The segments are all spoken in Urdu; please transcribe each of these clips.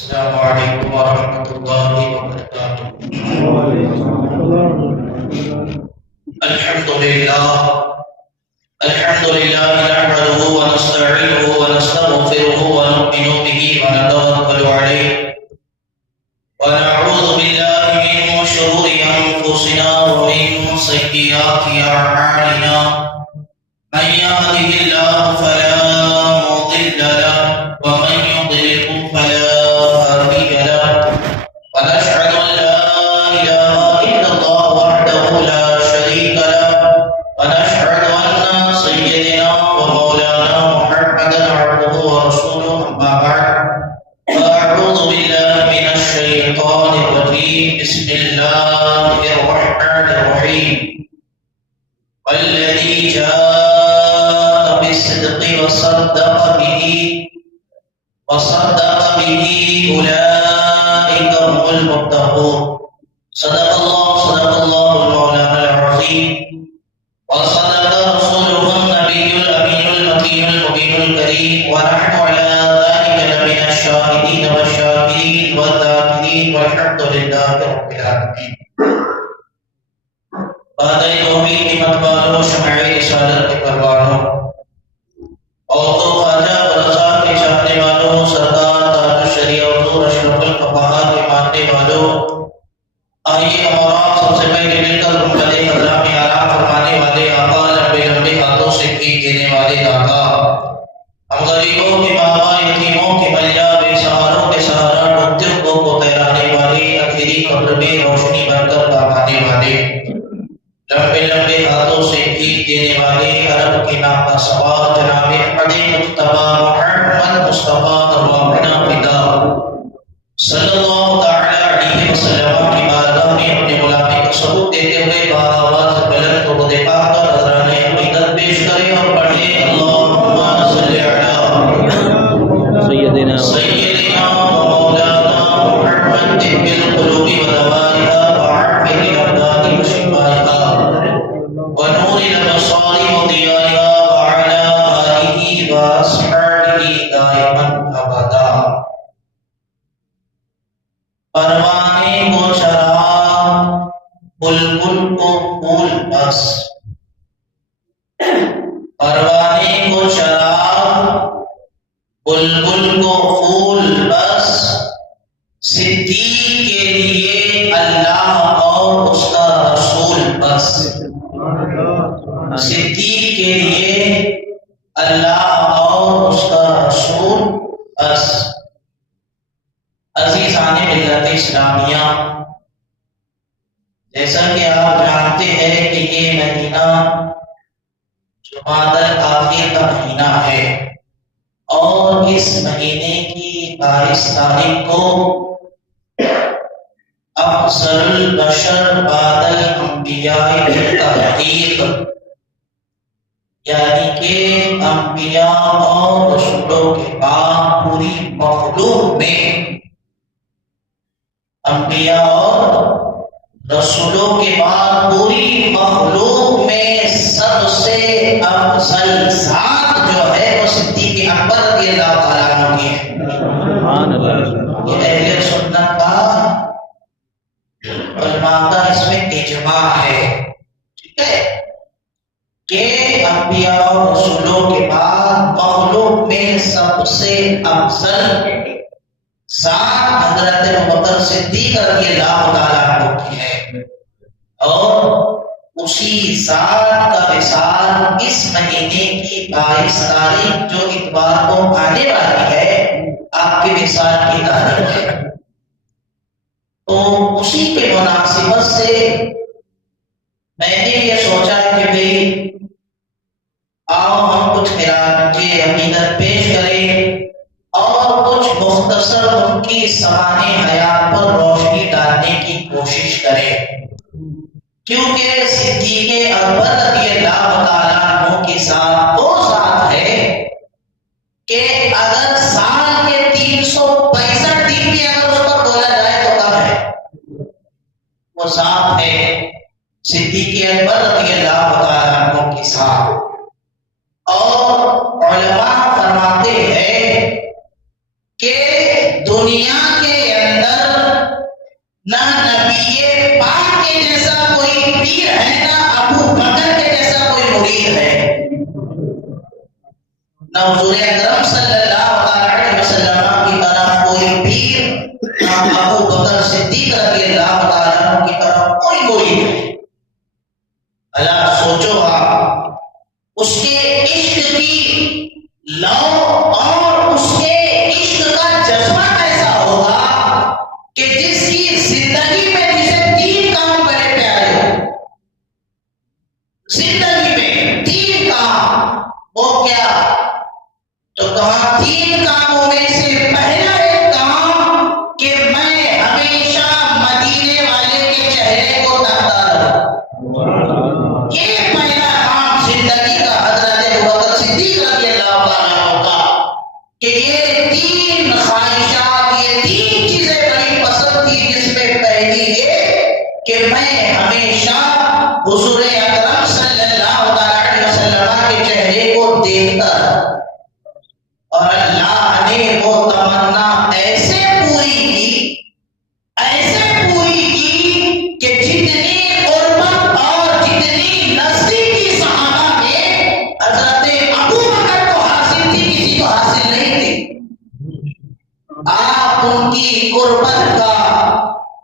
السلام علیکم ورحمۃ اللہ وبرکاتہ۔ الحمد للہ نحمده ونستعینه ونستغفره ونؤمن به ونتوکل علیہ ونعوذ باللہ من شرور انفسنا ومن سیئات اعمالنا من يهده الله فلا مضل له ومن يضلل فلا هادي له ونشهد ان لا اله الا الله وحده لا شريك له ونشهد ان سيدنا ومولانا محمدا عبده ورسوله اما بعد فاعوذ بالله من الشيطان الرجيم بسم الله الرحمن الرحيم والذي جاء بالصدق وصدق به أولئك هم المتقون صدق الله المولانا العظيم وصدق رسوله النبي الأمين المكين المبين الكريم ونحن على ذلك لمن الشاهدين والشاكرين والذاكرين والحمد لله رب العالمين۔ بعد توحید کی متبالوں شمع رسالت کے پروانوں اور تو خواجہ برسا کے چاہنے والوں سردار تاج الشریعہ حضور اشرف الفقہاء کے ماننے والوں، آئیے ہم اور آپ سب سے پہلے مل کر منقل حضرہ میں آرام فرمانے والے آقا لمبے لمبے ہاتھوں سے بھیک دینے والے داتا، ہم غریبوں کے بابا یتیموں کے ملیا بے سہاروں کے سہارا ڈوبتے ہوئے کو تیرانے والے آخری قبر میں روشنی بن کر کامانے والے، لمبے لمبے ہاتھوں سے بھیک دینے والے عرب کے ناقہ سوار جناب احمد مجتبی محمد مصطفیٰ ارواحنا فدا صلی اللہ تعالی علیہ وسلم کی بارگاہ میں اپنے غلامی کو ثبوت دیتے ہوئے بآواز بلند درود پاک پر حضران عقیدت پیش کرے اور پڑھے اللہم صلی علی سیدنا مولانا محمد طب القلوب ودوائها وعافیہ الابدان وشفائها ونور الابصار وضیائها وعلى آلہ واصحابہ دائما ابدا۔ پروانے کو چراغ بلبل کو پھول بس، پروانے کو چراغ بلبل کو پھول بس، صدیق کے لیے اللہ اور اس کا رسول بس، صدیق کے لیے اللہ اور اس کا رسول بس۔ عزیزان ملت اسلامیہ، جیسا کہ آپ جانتے ہیں کہ یہ مہینہ جمادی الآخر کا مہینہ ہے اور اس مہینے کی 22 تاریخ کو افضل البشر بعد الانبیاء بالتحقیق، یعنی کہ انبیاء اور رسولوں کے بعد پوری مخلوق میں، انبیاء اور رسولوں کے بعد پوری مخلوق میں سب سے افضل ذات جو ہے وہ صدیق اکبر رضی اللہ تعالیٰ عنہ کی ہے۔ یہ اہل سنت کا علماء کا اس میں اجماع ہے، ٹھیک ہے، کہ انبیاء اور رسولوں کے بعد مخلوق میں سب سے افضل ذات حضرت ابوبکر صدیق رضی اللہ تعالیٰ عنہ کی ہے، اور اسی ذات کا وصال اس مہینے کی 22 تاریخ جو اتوار کو آنے والی ہے آپ کے وصال کی تاریخ ہے، تو اسی کے مناسبت سے میں نے یہ سوچا کہ بھئی آؤ ہم کچھ خیرات کے عقیدت پیش کریں اور کچھ مختصر ان کی سوانح حیات پر روشنی ڈالنے کی کوشش کریں، کیونکہ صدیق اکبر رضی اللہ تعالیٰ عنہ کی ذات وہ ذات ہے کہ اگر سال کے 365 دن بھی اگر اس پر بولا جائے تو کم ہے، وہ ذات ہے صدیق اکبر رضی اللہ تعالیٰ عنہ کی ذات۔ اور علماء فرماتے ہیں کہ دنیا نہ نبی پاک کے جیسا کوئی پیر ہے، نہ ابو بکر کے جیسا کوئی مرید ہے، نہ حضور اکرم صلی اللہ علیہ وسلم کی طرح کوئی پیر، نہ ابو بکر صدیق رضی اللہ تعالیٰ عنہ کی طرح کوئی مرید ہے۔ اللہ سوچو آپ اس کے عشق کی لو اور اس کے عشق کا جذبہ کیسا ہوگا کہ جس کی زندگی میں جسے تین کام بڑے پیارے ہو، زندگی میں تین کام، وہ کیا؟ تو کہا تین کاموں میں سے پہلا ایک کام کہ میں ہمیشہ مدینے والے کے چہرے کو تکتا رہوں۔ یہ پہلا کام زندگی کا حضرت ابوبکر صدیق رضی اللہ عنہ کا، کہ یہ تین خواہشات، یہ تین چیزیں بڑی پسند تھی، جس میں پہلی یہ کہ میں ہمیشہ حضور اکرم صلی اللہ علیہ وسلم کے چہرے کو دیکھتا رہوں۔ اور اللہ نے وہ تمنا ایسے پوری کی، ایسے پوری کی کہ جتنی قربت اور جتنی نزدیکی صحابہ میں حضرت ابو بکر کو حاصل تھی، کسی کو حاصل نہیں تھی۔ آپ ان کی قربت کا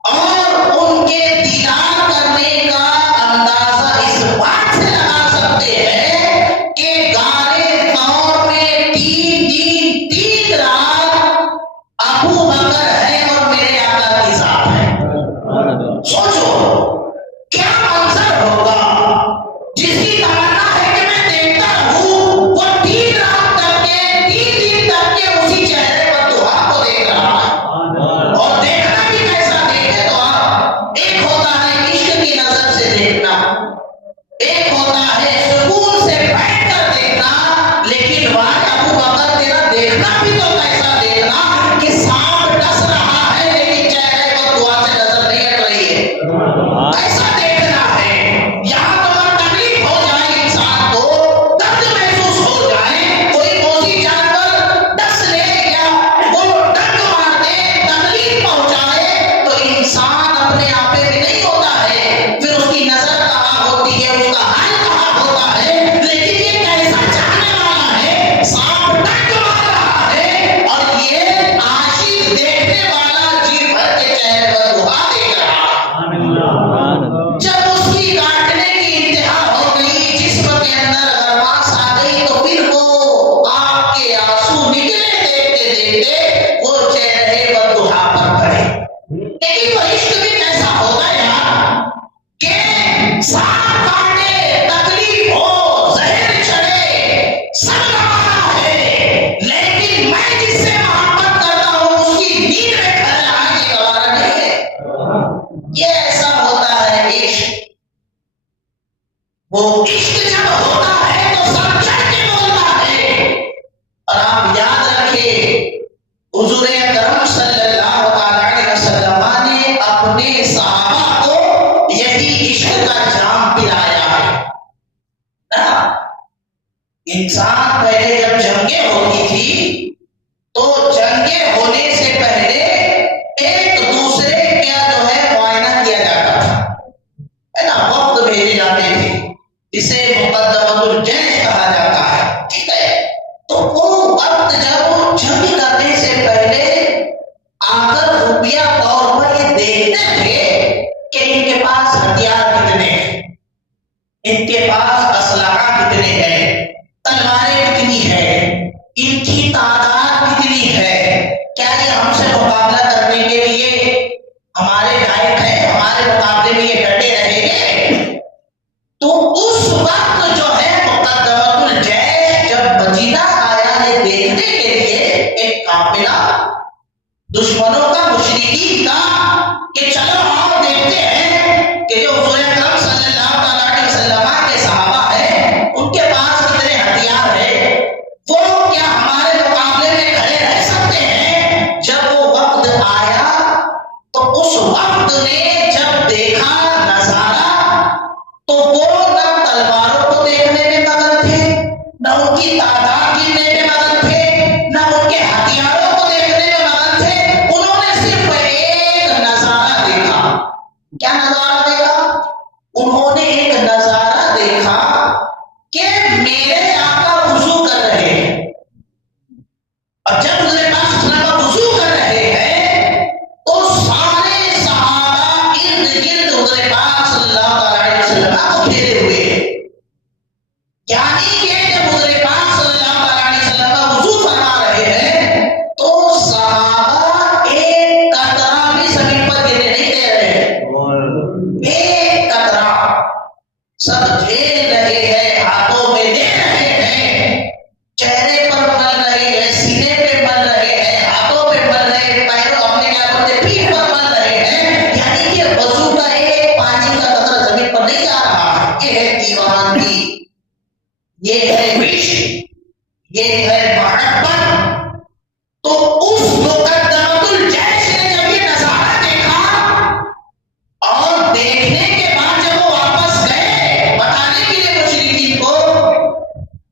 اور ان کے دیدار کرنے کا اندازہ اس بات سے لگا سکتے ہیں کہ گارے طور میں تین دن تین رات ابو بکر ہے اور میرے آقا کی ذات ہے۔ سوچو کیا منظر ہوگا جس کی تمنا ہے کہ میں دیکھتا ہوں، وہ تین رات تک کے، تین دن تک کے اسی چہرے پر دعا کو دیکھ رہا ہے۔ اور دیکھنا بھی کیسا دیکھے تو آپ، ایک ہوتا ہے عشق کی نظر سے دیکھنا، ایک ہوتا ہے سکون سے بیٹھ کر دیکھنا، لیکن وہاں ابو بکر تیرا دیکھنا بھی تو کیسا دیکھنا کہ سانپ ڈس رہا ہے لیکن چہرے کو دعا سے نظر نہیں ہٹ رہی ہے، ایسا دیکھنا ہے۔ یہاں تو تکلیف ہو جائے انسان کو، درد محسوس ہو جائے، کوئی موذی جانور ڈس لے یا وہ ڈنک مار دے، تکلیف پہنچائے، تو انسان اپنے آپ میں نہیں ہوتا ہے، پھر اس کی نظر کہاں ہوتی ہے، اس کا حال کہاں ہوتا ہے۔ لیکن یہ کیسا چاہنے والا ہے، سانپ ڈنک مار رہا ہے اور یہ عاشق دیکھنے والا جی بھر کے چہرے پر دعا دیکھ رہا ہے۔ جب اس کی کاٹنے کی انتہا ہو گئی، جسم کے اندر گرماس آ گئی، تو پھر وہ آپ کے آنسو نکلے دیکھتے دیکھتے وہ چہرے پر دعا پر پڑے۔ لیکن وہ عشق بھی کیسا ہوتا ہے یار کہ سانپ کاٹے، تکلیف ہو، زہر چڑھے، سب گوارا ہے، لیکن میں جس سے محبت کرتا ہوں اس کی نیند میں کھل رہا ہے، یہ گوارا نہیں ہے۔ یہ ایسا ہوتا ہے عشق۔ وہ عشق جب ہوتا ہے تو سب چڑھ کے بولتا ہے۔ اور آپ یاد رکھیں حضور اکرم صلی اللہ علیہ وسلم نے اپنے صحابہ کو یہی عشق کا جام پلایا ہے۔ انسان پہلے جب جنگیں ہوتی تھی تو جنگیں ہونے سے پہلے ایک دوسرے کا جو ہے معائنہ کیا جاتا تھا، ہے نا، وقت بھیجے جاتے تھے، جسے مقدمۃ الجیش کہا جاتا ہے، ٹھیک ہے۔ تو وہ وقت جب جنگ کرنے سے پہلے آ کر روپیہ طور پر یہ دیکھتے تھے کہ ان کے پاس ہتھیار کتنے ہیں، ان کے پاس اسلحہ کتنے ہیں، تلواریں کتنی ہیں، ان کی تعداد کتنی ہے، کیا یہ ہم سے مقابلہ کرنے کے لیے ہمارے لائق ہے، ہمارے مقابلے میں یہ ڈٹے رہیں گے۔ تو اس وقت جو ہے مقدمۃ الجیش جب مدینہ آیا ہے دیکھنے کے لیے ایک قافلہ دشمنوں کا، مشرکین کا، کہ چلو آؤ دیکھتے ہیں کہ جو حضور اکرم صلی اللہ علیہ وسلم کے صحابہ ہیں ان کے پاس کتنے ہتھیار ہیں، وہ کیا ہمارے مقابلے میں کھڑے رہ سکتے ہیں۔ جب وہ وقت آیا تو اس وقت نے جب دیکھا نظارہ تو وہ نہ تلواروں کو دیکھنے میں مگن تھے، نہ ان کی تعداد گننے میں مگن تھے، نہ ان کے ہتھیاروں کو دیکھنے میں مگن تھے، انہوں نے کیا نظارہ دیکھا؟ انہوں نے ایک نظارہ دیکھا کہ میرے آقا وضو کر رہے ہیں، اور جب حضور پاک صلی اللہ علیہ وسلم وضو کر رہے ہیں تو سارے صحابہ ارد گرد حضور پاک صلی اللہ علیہ وسلم کو گھیرے ہوئے ہیں، یعنی کہ جب حضور پاک صلی اللہ علیہ وسلم وضو فرما رہے ہیں تو صحابہ ایک قطرہ بھی زمین پر گرنے نہیں دے رہے، ایک قطرہ، سب گھیر رہے ہیں، ہاتھوں میں دے رہے ہیں، چہرے پر مل رہے ہیں، سینے پہ مل رہے ہیں، ہاتھوں پہ مل رہے ہیں، پیروں اپنے کیا کرتے پیٹھ پر مل رہے ہیں، یعنی کہ وضو کا ایک پانی کا قطرہ زمین پر نہیں جا رہا۔ یہ ہے دیوانگی، یہ ہے عشق، یہ ہے محبت۔ تو اس مقدمۃ الجیش نے جب یہ نظارہ دیکھا اور دیکھنے کے بعد جب وہ واپس گئے بتانے کے لیے مشرکین کو،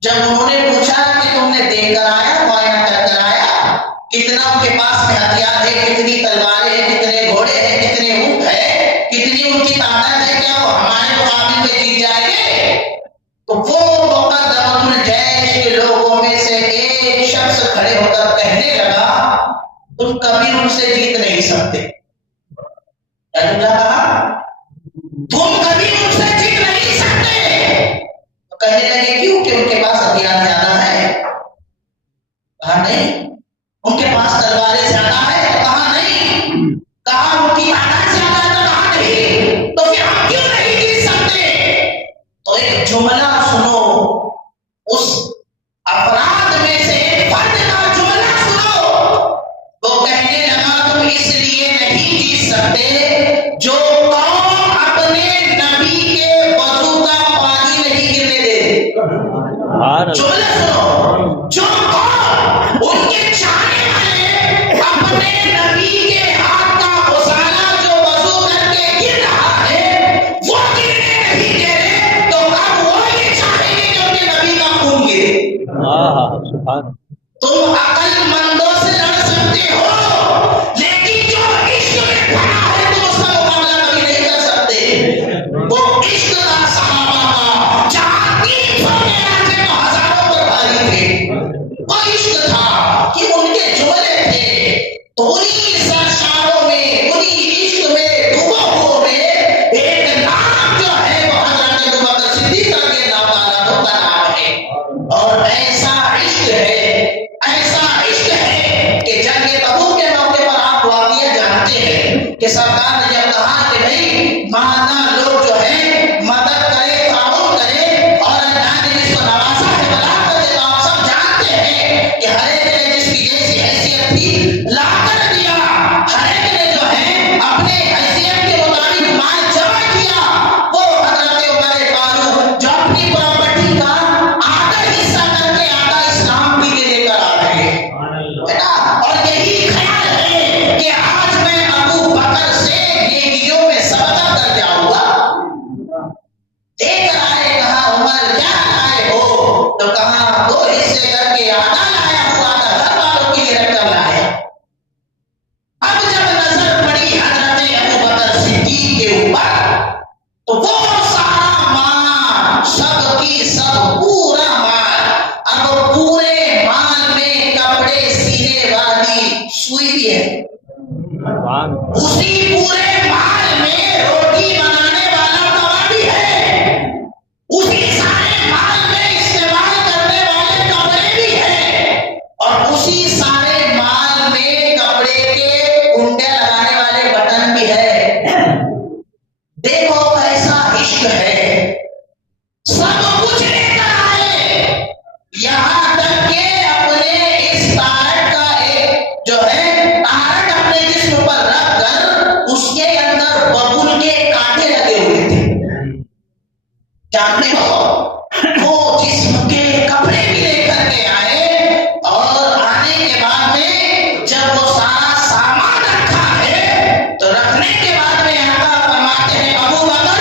جب انہوں نے پوچھا کہ تم نے دیکھ کر آیا، معائنہ کر کر آیا، کتنا ان کے پاس میں ہتھیار ہے، کتنی تلواریں ہیں، کتنے گھوڑے ہیں، کتنے اونٹ ہیں، کتنی ان کی تعداد ہے، کیا وہ ہمارے مقابل میں جیت جائیں گے؟ تو وہ مقدمۃ الجیش کے لوگوں میں سے ایک شخص کھڑے ہو کر کہنے لگا تم کبھی ان سے جیت نہیں سکتے۔ کیا کہا؟ تم کبھی ان سے جیت نہیں سکتے۔ تو کہنے لگے کیوں؟ کہ ان کے پاس ہتھیار زیادہ ہے؟ کہا نہیں۔ ان کے پاس تلواریں زیادہ ہے؟ کہا نہیں۔ کہا ان کی تعداد زیادہ ہے؟ کہا نہیں۔ تو پھر ہم کیوں نہیں جیت سکتے؟ تو ایک جملہ سنو، اس افراد میں سے ایک فرد کا جملہ سنو، وہ کہنے لگا تم اس لیے نہیں جیت سکتے جو قوم اپنے نبی کے وضو کا پانی نہیں گرنے دے۔ جملہ سنو، جو قوم ان کے چاہنے والے اپنے نبی کے ہاتھ کا غسالہ جو وضو کر کے گر رہا ہے وہ گرنے نہیں دے رہے، تو اب وہ یہ چاہیں گے کہ ان کے نبی کا خون گرے۔ تم عقل مندوں سے لڑ سکتے ہو، لیکن جو عشق میں کھڑا ہے تم اس کا مقابلہ کبھی نہیں کر سکتے۔ وہ عشق کا صحابہ کا جہاں 300 کے آگے تو ہزاروں پر بھاری تھے، وہ عشق تھا کہ ان کے جملے تھے، تو انہی سرشاروں میں، انہی عشق میں ڈوبے ہو میں ایک نام جو ہے وہ حضرت ابوبکر صدیق رضی اللہ تعالیٰ کا نام ہے۔ اور ایسا عشق ہے، ایسا عشق ہے کہ جنگ تبوک کے موقع پر آپ واقعہ جانتے ہیں کہ سرکار نے جب کہا کہ بھائی مانا لوگ جو ہے مدد کرے، تعاون کرے، اور اللہ نے جس کو نوازا ہے بلا کر دے، تو آپ سب جانتے ہیں کہ ہر ایک نے جس کی جیسی حیثیت تھی لا کر دیا، ہر ایک نے جو ہے اپنے حیثیت کے مطابق مال جمع کیا۔ وہ حضرت عمر فاروق جو اپنی پراپرٹی کا آدھا حصہ کر کے آدھا اسلام بھی لے کر آ رہے ہیں، اور یہی خیال ہے کہ آج میں ابو بکر سے نیکیوں میں سبقت کر جاؤں گا۔ دے کر آئے، کہا عمر کیا لائے ہو؟ تو کہا 2 حصے کر کے آدھا لایا ہوا تھا، گھر والوں کے لیے رکھ کر لائے۔ اب جب نظر پڑی حضرت ابو بکر صدیق کے اوپر تو وہ سارا مال، سب کی سب پورا مال، اب پورے مال میں کپڑے سینے والی سوئی بھی ہے، اسی پورے مال میں روٹی بنانے والا توا بھی ہے، اسی سارے مال میں استعمال کرنے والے کپڑے بھی ہیں، اور اسی سارے مال میں کپڑے کے کنڈے لگانے والے بٹن بھی ہے۔ دیکھو کیسا عشق ہے، سب کچھ لے کر آئے، یہاں تک کہ اپنے اس تارٹ کا ایک جو ہے تارٹ اپنے جسم پر رکھ کر اس کے اندر ببول کے کانٹے لگے ہوئے تھے۔ جانتے ہو وہ جسم کے کپڑے بھی لے کر کے آئے، اور آنے کے بعد میں جب وہ سارا سامان رکھا ہے تو رکھنے کے بعد میں آقا فرماتے ہیں ابو بکر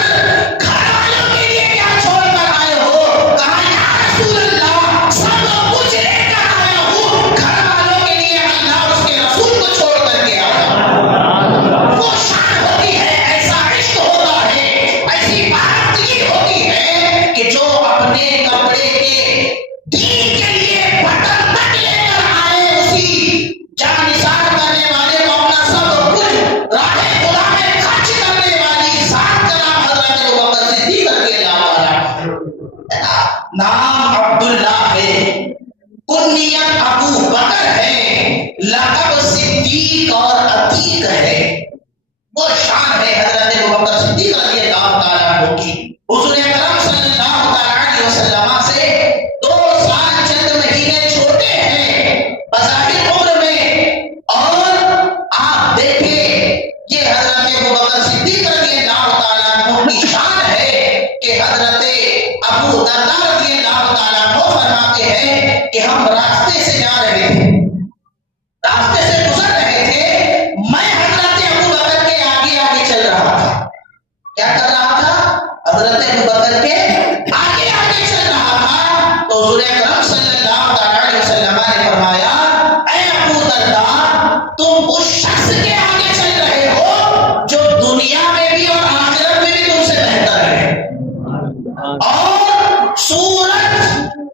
عتیق ہے، وہ شان ہے حضرت ابوبکر صدیق رضی اللہ تعالیٰ عنہ کی۔ حضور اکرم صلی اللہ تعالیٰ علیہ وسلم سے 2 سال چند مہینے چھوٹے ہیں بظاہر عمر میں، اور آپ دیکھیں یہ حضرت ابوبکر صدیق رضی اللہ تعالیٰ عنہ کی شان ہے کہ حضرت ابو درداء رضی اللہ تعالیٰ عنہ فرماتے ہیں کہ ہم راستے سے جا رہے تھے، راستے سے گزر رہے تھے، میں حضرت ابوبکر کے آگے آگے چل رہا تھا۔ کیا کر رہا تھا؟ حضرت ابوبکر کے آگے آگے چل رہا تھا۔ تو حضور اکرم صلی اللہ علیہ وسلم نے فرمایا، اے ابو درداء، تم اس شخص کے آگے چل رہے ہو جو دنیا میں بھی اور آخرت میں بھی تم سے بہتر ہے، اور سورج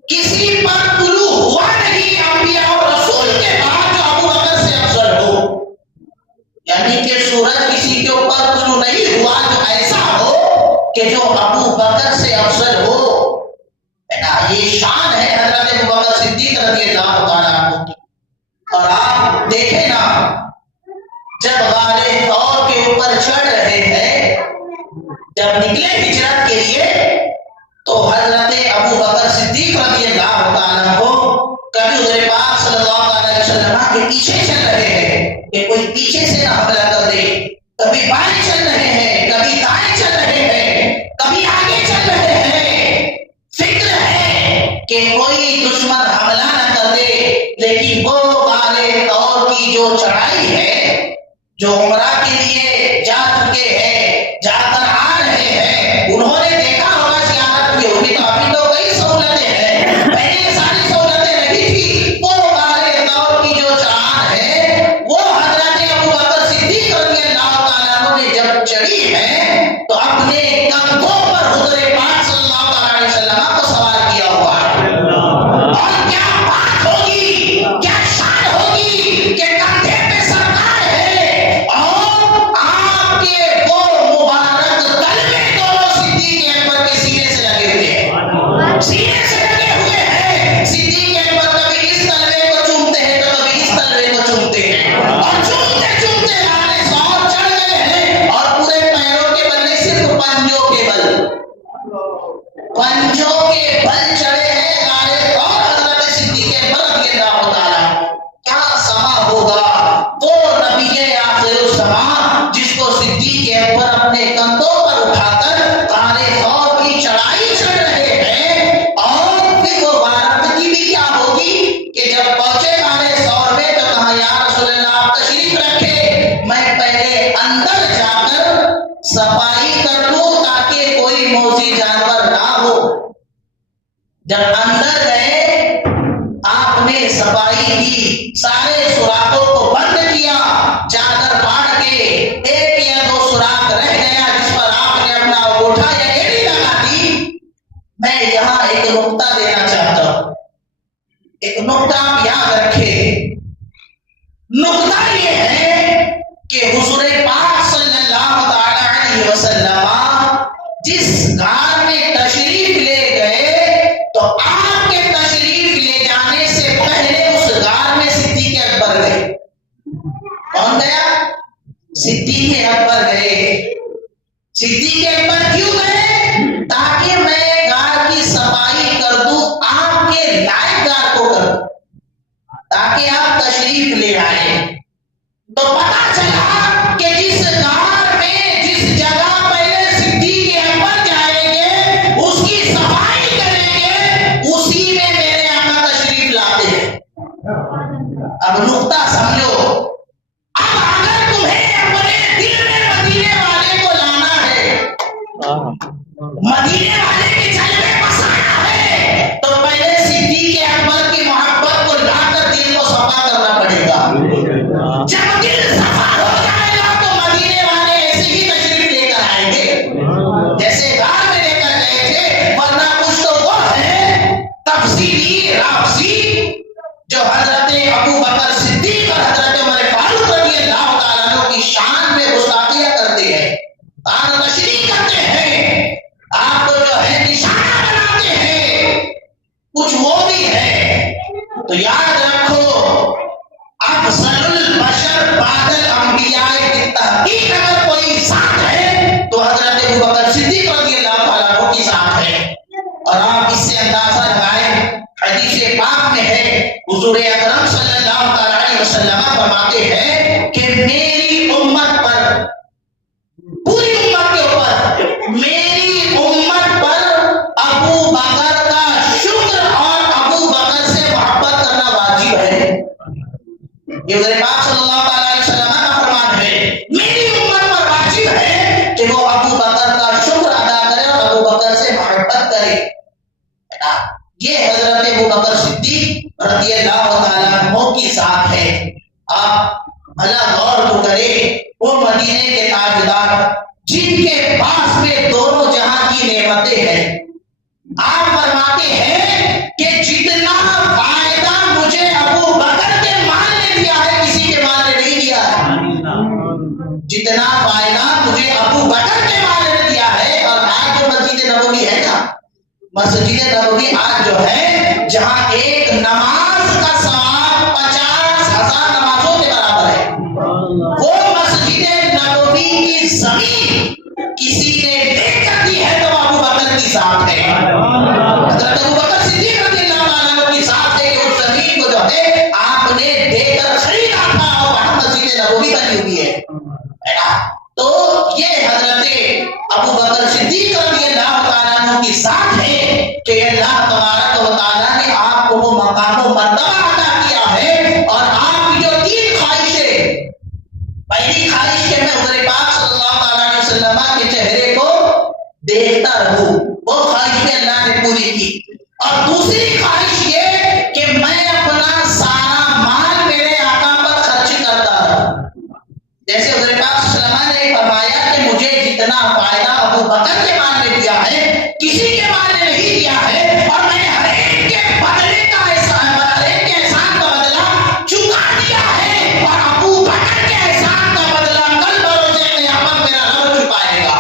کسی پر طلوع ہوا نہیں انبیاء اور رسول کے بعد جو ابوبکر سے افضل ہو، یعنی کہ سورج کسی کے اوپر طلوع نہیں ہوا جو ایسا ہو کہ جو ابو بکر سے افضل ہو۔ یہ شان ہے حضرت ابوبکر صدیق رضی اللہ تعالیٰ عنہ کی۔ اور آپ دیکھیں نا، جب غار طور کے اوپر چڑھ رہے ہیں، جب نکلے ہجرت کے لیے، تو حضرت ابوبکر صدیق رضی اللہ تعالیٰ عنہ کبھی حضور پاک صلی اللہ علیہ وسلم کے پیچھے چل رہے ہیں کہ کوئی پیچھے سے نہ حملہ کر دے، کبھی بائیں چل رہے ہیں، کبھی دائیں چل رہے ہیں، کبھی آگے چل رہے ہیں، فکر ہے کہ کوئی دشمن حملہ نہ کر دے۔ لیکن وہ غار طور کی جو چڑھائی ہے، جو عمرہ کے لیے جا چکے ہیں، جا کر آ رہے ہیں، انہوں نے دیکھا ہوگا زیارت کی ہوگی، تو ابھی تو کئی سہولتیں ہیں، پہلے ساری سہولتیں نہیں تھی۔ وہ غار طور کی جو چڑھان ہے، وہ حضرت ابوبکر صدیق رضی اللہ تعالیٰ عنہ نے جب چڑھی ہے تو اپنے کندھوں پر حضور پاک صلی اللہ علیہ وسلم کو سوار کیا ہوا ہے۔ اور کیا بات ہوگی، کیا شان ہوگی کہ کندھے پہ سرکار ہے اور آپ کے وہ مبارک کلمے دونوں صدیق اکبر کے سینے سے لگے ہوئے ہیں، سینے سے لگے ہوئے ہیں۔ صدیق اکبر کبھی اس کلمے کو چومتے ہیں تو کبھی اس کلمے کو چومتے ہیں، اور چومتے چومتے غار ثور چڑھ گئے ہیں، اور پورے پیروں کے بل نہیں، صرف پنجوں کے بل، پنجوں کے بل چڑھے ہیں غار ثور حضرت صدیق اکبر رضی اللہ تعالیٰ۔ کیا سما ہوگا وہ نبی آخر الزمان جس کو صدیق اکبر اپنے کندھوں پر اٹھا کر غار ثور کی چڑھائی چڑھ رہے ہیں، اور پھر وہ بارات کی بھی کیا ہوگی کہ جب پہنچے غار ثور میں تو کہا، یا رسول اللہ آپ تشریف رکھے، میں پہلے اندر جا کر صفائی کر لوں تاکہ کوئی موذی جانور نہ ہو۔ جب اندر گئے، آپ نے صفائی کی، سارے سوراخوں کو بند کیا، چادر باندھ کے، ایک یا 2 سوراخ رہ گیا جس پر آپ نے اپنا اوٹھا یا ایڑی لگا دی۔ میں یہاں ایک نقطہ دینا چاہتا ہوں، ایک نقطہ آپ یاد رکھیں۔ نقطہ یہ ہے کہ حضور پاک صلی اللہ تعالی علیہ وسلم جس غار میں تشریف لے گئے، تو آپ کے تشریف لے جانے سے پہلے اس غار میں صدیق اکبر گئے۔ کون گیا؟ صدیق اکبر گئے۔ صدیق اکبر کیوں گئے؟ تاکہ میں غار کی صفائی کر دوں، آپ کے لائق غار کو کر دوں، تاکہ آپ تشریف لے آئے۔ تو پتا چلا کہ جس غار میں جس جگہ پہلے صدیق اکبر جائیں گے، اس کی صفائی کریں گے، اسی میں میرے آقا تشریف لاتے ہیں۔ اب نقطہ سمجھو، اب اگر تمہیں اپنے دل میں مدینے والے کو لانا ہے، مدینے والے کے جلوے بسانا ہے، تو پہلے صدیق اکبر کی محبت کو لا کر دل کو صفا کرنا پڑے گا۔ جب دل صفا ہو جائے گا تو مدینے والے ایسے ہی تشریف لے کر آئیں گے جیسے غار میں لے کر گئے تھے، ورنہ کچھ تو وہ ہے تفصیلی رافضی جو حضرت ابوبکر صدیق اور حضرت عمر فاروق رضی اللہ تعالیٰ عنہ کی شان میں گستاخیاں کرتے ہیں، تان تشریح کرتے ہیں، آپ کو جو ہے نشانہ بناتے ہیں، کچھ وہ بھی ہے۔ تو یاد رکھو، افضل البشر بعد الانبیاء اور آپ اس سے اندازہ لگائیں، حدیث پاک میں ہے حضور اکرم صلی اللہ تعالی علیہ وسلم فرماتے ہیں کہ میری امت پر، پوری امت کے اوپر، میری امت پر ابو بکر کا شکر اور ابو بکر سے محبت کرنا واجب ہے۔ یہ حضور پاک صلی اللہ علیہ وسلم کا فرمان ہے، میری امت پر واجب ہے کہ وہ ابو بکر کا شکر ادا کرے اور ابو بکر سے محبت کرے۔ یہ حضرت ابو بکر صدیق رضی اللہ تعالیٰ عنہ کی ذات ہے۔ آپ بھلا غور تو کریں، وہ مدینے کے تاجدار جن کے پاس میں دونوں جہاں کی نعمتیں ہیں، آپ فرماتے ہیں کہ جتنا فائدہ مجھے ابو بکر کے مال نے دیا ہے کسی کے مال نے نہیں دیا ہے، جتنا فائدہ مجھے ابو بکر کے مال نے دیا ہے۔ اور آج جو مسجد نبوی ہے نا، مسجد نبوی آج جو ہے جہاں ایک نماز کا ثواب 50,000 نمازوں کے برابر ہے، وہ مسجد نبوی کی زمین کسی نے دے کر دی ہے تو ابو بکر کی ذات ہے، حضرت ابو بکر صدیق رضی اللہ عنہ کی ذات ہے کہ اس زمین کو جو ہے آپ نے دے کر خریدا تھا اور وہاں مسجد نبوی بنی ہوئی ہے۔ تو یہ حضرت ابو بکر صدیق رضی اللہ تعالیٰ عنہ کی ذات ہے کہ اللہ تبارک و تعالیٰ نے آپ کو وہ مقام و مرتبہ عطا کیا ہے۔ اور آپ کی جو تین خواہشیں، پہلی خواہش کہ میں حضور پاک صلی اللہ علیہ وسلم کے چہرے کو دیکھتا رہوں، وہ خواہش بھی اللہ نے پوری کی، اور دوسری خواہش یہ کہ میں اپنا سارا مال میرے آقا پر خرچ کرتا رہوں۔ جیسے حضور پاک صلی اللہ علیہ وسلم نے فرمایا کہ مجھے جتنا فائدہ ابو بکر کے مال نے دیا ہے کسی کے مال نے نہیں دیا ہے، اور میں نے ہر ایک کے بدلے کا احسان، ہر ایک کے احسان کا بدلہ چکا دیا ہے، اور ابو بکر کے احسان کا بدلہ کل بروز قیامت میرا رب چکائے گا۔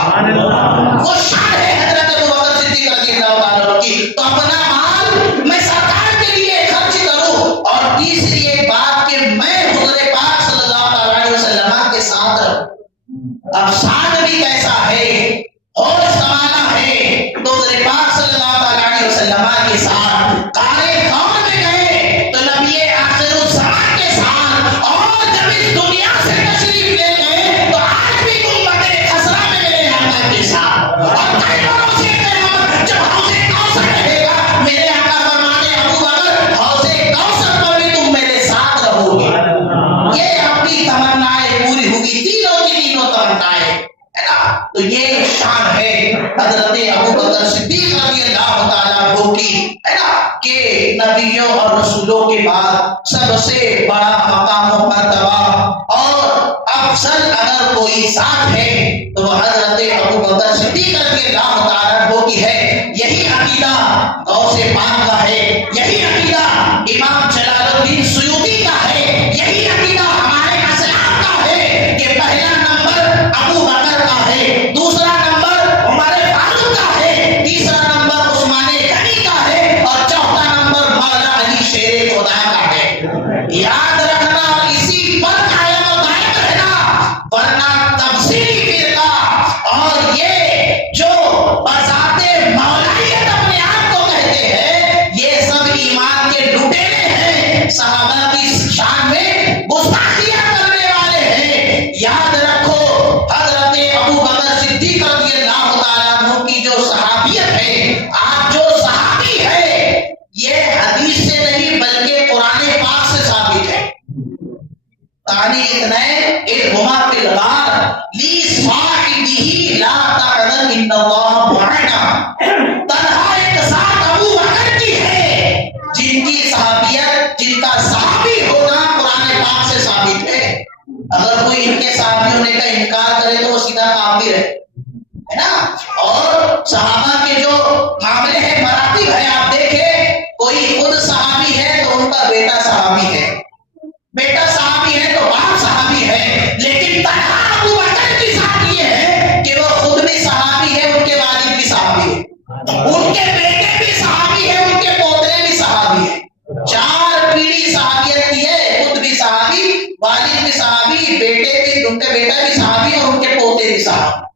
وہ شان ہے حضرت ابو بکر صدیق رضی اللہ عنہ کی۔ تو اپنا مال میں سرکار کے لیے خرچ کروں، اور تیسری ایک بات کہ میں حضور پاک صلی اللہ علیہ وسلم کے ساتھ رہوں۔ اب ساتھ بھی کیسا ہے، اور سمانا ہے، تو حضور پاک صلی اللہ علیہ وسلم کے ساتھ قارے قوم میں گئے تو نبی آخر الزمان کے ساتھ، اور جب اس دنیا سے تشریف لے گئے تو آج بھی گنبد خضرا میں میرے آقا کے ساتھ، اور کئی باروں سے جب حوض کوثر رہے گا میرے آقا فرماتے ابو بکر حوض کوثر پر بھی تم میرے ساتھ رہو گے۔ یہ آپ کی تمنائیں پوری ہوگی، تینوں کی تینوں تمنائیں، ہے نا۔ تو یہ شان ہے حضرت ابو بکر صدیق رضی اللہ تعالیٰ عنہ کی، ہے نا، کہ نبیوں اور رسولوں کے بعد سب سے بڑا مقام و مرتبہ اور افضل اگر کوئی ذات ہے تو وہ حضرت ابو بکر صدیق رضی اللہ تعالیٰ عنہ کی ہے۔ یہی عقیدہ غوث پاک کا ہے، یہی عقیدہ امام جلال الدین سیوطی کا ہے، یہی عقیدہ ہمارے اسلاف کا ہے کہ پہلا نمبر ابو بکر کا ہے، دوسرا نمبر عمر فاروق کا ہے، تیسرا نمبر عثمان غنی کا ہے، اور چوتھا نمبر مولا علی شیر خدا کا ہے۔ یاد رکھنا اور اسی پر قائم و دائم رہنا، ورنہ تفصیلی فرقہ اور یہ جو بذات مولائیت اپنے آپ کو کہتے ہیں، یہ سب ایمان کے لٹیرے ہیں، صحابہ کی شان میں گستاخیاں کرنے والے ہیں۔ یاد رکھو حضرت ابو بکر صدیق رضی اللہ تعالیٰ عنہ کی جو صحابیت ہے، آج جو صحابی ہے یہ حدیث سے نہیں بلکہ قرآن پاک سے ثابت ہے۔ تانی اثنین اذ ہما فی الغار لصاحبہ لا تحزن ان اللہ معنا، تنہا ایک ذات ابو بکر کی ہے جن کی صحابیت، جن کا صحابی ہونا قرآن پاک سے ثابت ہے۔ اگر کوئی ان کے صحابی ہونے کا انکار کرے تو وہ سیدھا کافر ہے نا۔ اور صحابہ کے جو معاملے ہیں، مراتب ہے، آپ دیکھیں کوئی خود صحابی ہے تو ان کا بیٹا صحابی ہے، بیٹا صحابی ہے تو باپ صحابی ہے، لیکن تنہا ابو بکر کی ذات یہ ہے کہ وہ خود بھی صحابی ہے، ان کے والد بھی صحابی ہے، ان کے بیٹے بھی صحابی ہے، ان کے پوترے بھی صحابی ہے، 4 پیڑھی صحابیت کی ہے، خود بھی صحابی، والد بھی صحابی، بیٹے بھی، ان کے بیٹا بھی صحابی اور ان کے پوتے بھی صحابی۔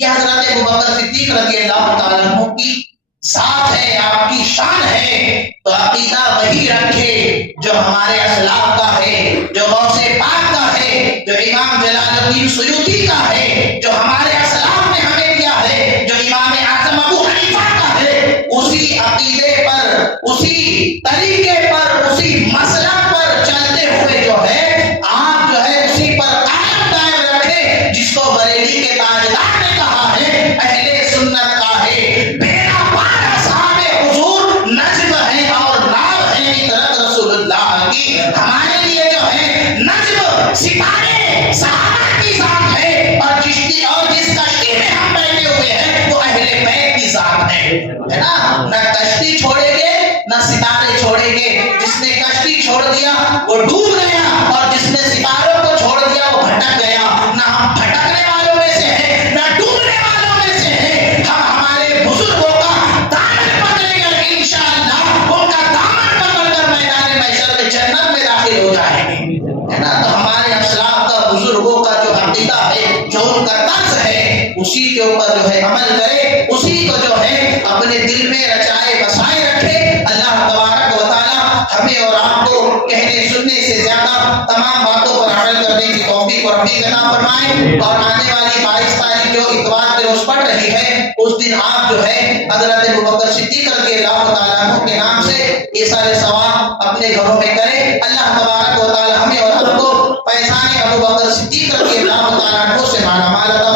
یہ حضرت ابو بکر صدیق رضی اللہ تعالیٰ عنہ کی ذات ہے، آپ کی شان ہے، تو عقیدہ وہی رکھے جو ہمارے اسلاف کا ہے، جو غوث پاک کا ہے، جو امام جلال الدین سیوطی کا ہے، جو ہمارے اسلاف نے ہمیں دیا ہے، جو امام اعظم ابو حنیفہ کا ہے۔ اسی عقیدے پر، اسی طریقے پر، اسی مسلک پر چلتے ہوئے جو ہے آپ جو ہے اسی پر قائم دائم رکھے، جس کو بریلی کے تاجدار نے کہا ہے اہل سنت کا ہے بیڑا پار اصحاب حضور نجم ہے اور ناو ہے اطرت رسول اللہ کی۔ ہمارے لیے جو ہے نجم ستارے صحابہ کی ذات ہے، اور کشتی اور جس کشتی میں ہم بیٹھے ہوئے ہیں وہ اہل بیت کی ذات ہے نا۔ نہ کشتی چھوڑیں گے نہ ستارے چھوڑیں گے، جس نے کشتی چھوڑ دیا وہ ڈوب گیا، اور جس نے ستاروں کو چھوڑ دیا وہ بھٹک گیا۔ نہ ہم بھٹکنے والوں میں سے ہیں نہ ڈوبنے والوں میں سے ہیں، ہم ہمارے بزرگوں کا دامن پکڑیں گے انشاءاللہ، ان کا دامن پکڑ کر میدان محشر میں جنت میں داخل ہو جائیں گے، ہے نا۔ تو ہمارے اسلاف کا، بزرگوں کا جو عقیدہ ہے، جو ان کا طرز ہے، اسی کے اوپر جو ہے عمل کرے، اسی کو جو ہے اپنے دل میں رچائے بسائے رکھے۔ اللہ تبارک و تعالی ہمیں اور آپ کو کہنے سننے سے زیادہ تمام باتوں پر عمل کرنے کی توفیق اور رفیق عطا فرمائے، اور آنے والی 22 تاریخ جو اتوار کے روز پڑ رہی ہے، اس دن آپ جو ہے حضرت ابوبکر صدیق رضی اللہ تعالیٰ عنہ کے نام سے ایسا ثواب اپنے گھروں میں کرے۔ اللہ تبارک و تعالی ہمیں اور آپ کو فیضان ابوبکر صدیق رضی اللہ تعالیٰ عنہ سے مالا مال عطا